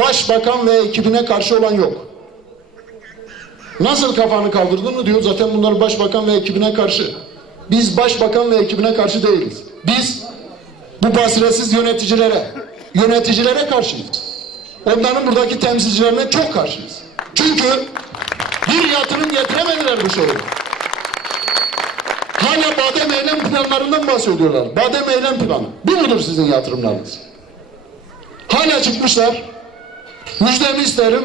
başbakan ve ekibine karşı olan yok. Nasıl kafanı kaldırdın mı diyor zaten bunlar başbakan ve ekibine karşı. Biz başbakan ve ekibine karşı değiliz. Biz bu basiretsiz yöneticilere, yöneticilere karşıyız. Onların buradaki temsilcilerine çok karşıyız. Çünkü bir yatırım getiremediler bu şehre. Hala badem eylem planlarından bahsediyorlar. Badem eylem planı. Bu mudur sizin yatırımlarınız? Hala çıkmışlar. Müjdemi isterim.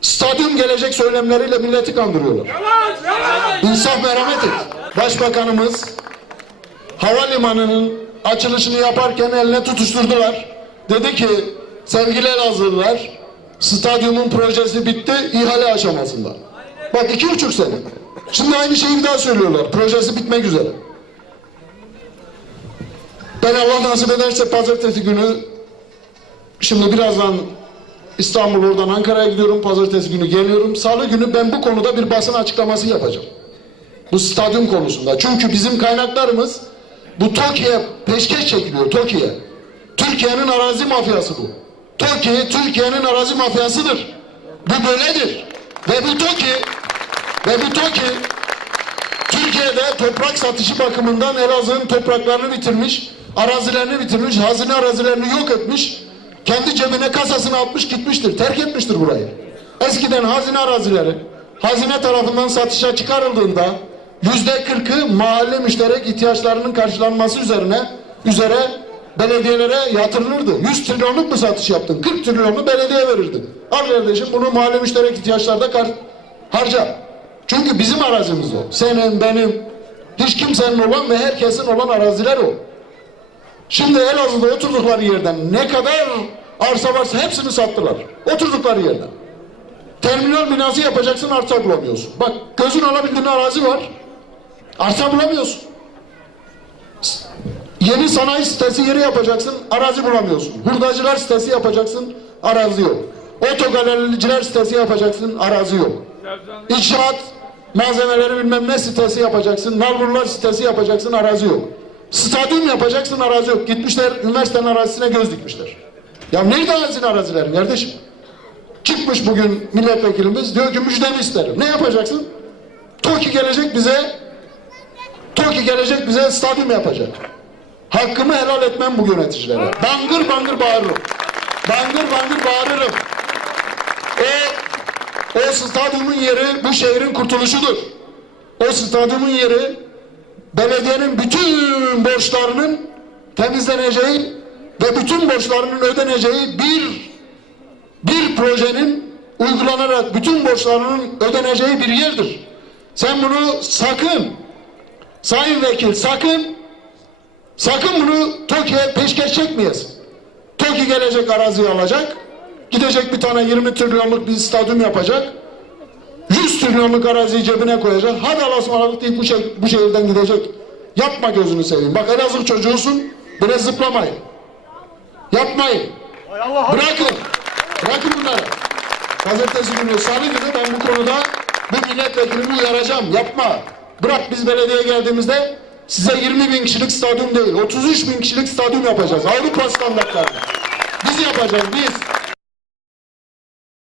Stadyum gelecek söylemleriyle milleti kandırıyorlar. İnsaf merhamet et. Başbakanımız havalimanının açılışını yaparken eline tutuşturdular. Dedi ki sevgili Elazığlılar stadyumun projesi bitti ihale aşamasında. Bak iki buçuk sene. Şimdi aynı şeyi daha söylüyorlar. Projesi bitmek üzere. Ben Allah nasip ederse pazartesi günü şimdi birazdan İstanbul oradan Ankara'ya gidiyorum. Pazartesi günü geliyorum. Salı günü ben bu konuda bir basın açıklaması yapacağım. Bu stadyum konusunda. Çünkü bizim kaynaklarımız bu TOKİ'ye peşkeş çekiliyor. TOKİ'ye. Türkiye'nin arazi mafyası bu. TOKİ Türkiye'nin arazi mafyasıdır. Bu böyledir. Ve bu TOKİ ve bu TOKİ Türkiye'de toprak satışı bakımından Elazığ'ın topraklarını bitirmiş, arazilerini bitirmiş, hazine arazilerini yok etmiş, kendi cebine kasasını atmış gitmiştir, terk etmiştir burayı. Eskiden hazine arazileri, hazine tarafından satışa çıkarıldığında yüzde kırkı mahalle müşterek ihtiyaçlarının karşılanması üzerine üzere belediyelere yatırılırdı. 100 trilyonluk mu satış yaptın? 40 trilyonlu belediye verirdin. Al kardeşim bunu mahalle müşterek ihtiyaçlarda kar- harca. Çünkü bizim arazimiz o. Senin, benim, hiç kimsenin olan ve herkesin olan araziler o. Şimdi Elazığ'da oturdukları yerden ne kadar arsa varsa hepsini sattılar. Oturdukları yerden. Terminal binası yapacaksın arsa bulamıyorsun. Bak gözün alabildiğin arazi var. Arsa bulamıyorsun. Yeni sanayi sitesi yeri yapacaksın, arazi bulamıyorsun. Hurdacılar sitesi yapacaksın, arazi yok. Otogalericiler sitesi yapacaksın, arazi yok. İnşaat malzemeleri bilmem ne sitesi yapacaksın, nalburlar sitesi yapacaksın, arazi yok. Stadyum yapacaksın, arazi yok. Gitmişler üniversitenin arazisine göz dikmişler. Ya nerede hazine arazilerin kardeşim? Çıkmış bugün milletvekilimiz diyor ki müjdemi isterim. Ne yapacaksın? TOKİ gelecek bize TOKİ gelecek bize stadyum yapacak. Hakkımı helal etmem bu yöneticilere. Bangır bangır bağırırım. Bangır bangır bağırırım. O, o stadyumun yeri bu şehrin kurtuluşudur. O stadyumun yeri belediyenin bütün borçlarının temizleneceği ve bütün borçlarının ödeneceği bir bir projenin uygulanarak bütün borçlarının ödeneceği bir yerdir. Sen bunu sakın Sayın Vekil sakın sakın bunu TOKİ'ye peşkeş çekmeyesin. TOKİ gelecek araziyi alacak. Gidecek bir tane 20 trilyonluk bir stadyum yapacak. 100 trilyonluk araziyi cebine koyacak. Hadi Allah'a ısmarladık deyip bu, şey, bu şehirden gidecek. Yapma gözünü seveyim. Bak Elazığ çocuğusun. Böyle zıplamayın. Yapmayın. Bırakın. Bırakın bunları. Pazartesi günü, salı günü ben bu konuda bu milletvekilimi uyaracağım. Yapma. Bırak biz belediye geldiğimizde size 20 bin kişilik stadyum değil, 33 bin kişilik stadyum yapacağız. Avrupa standartlarında. Biz yapacağız, biz.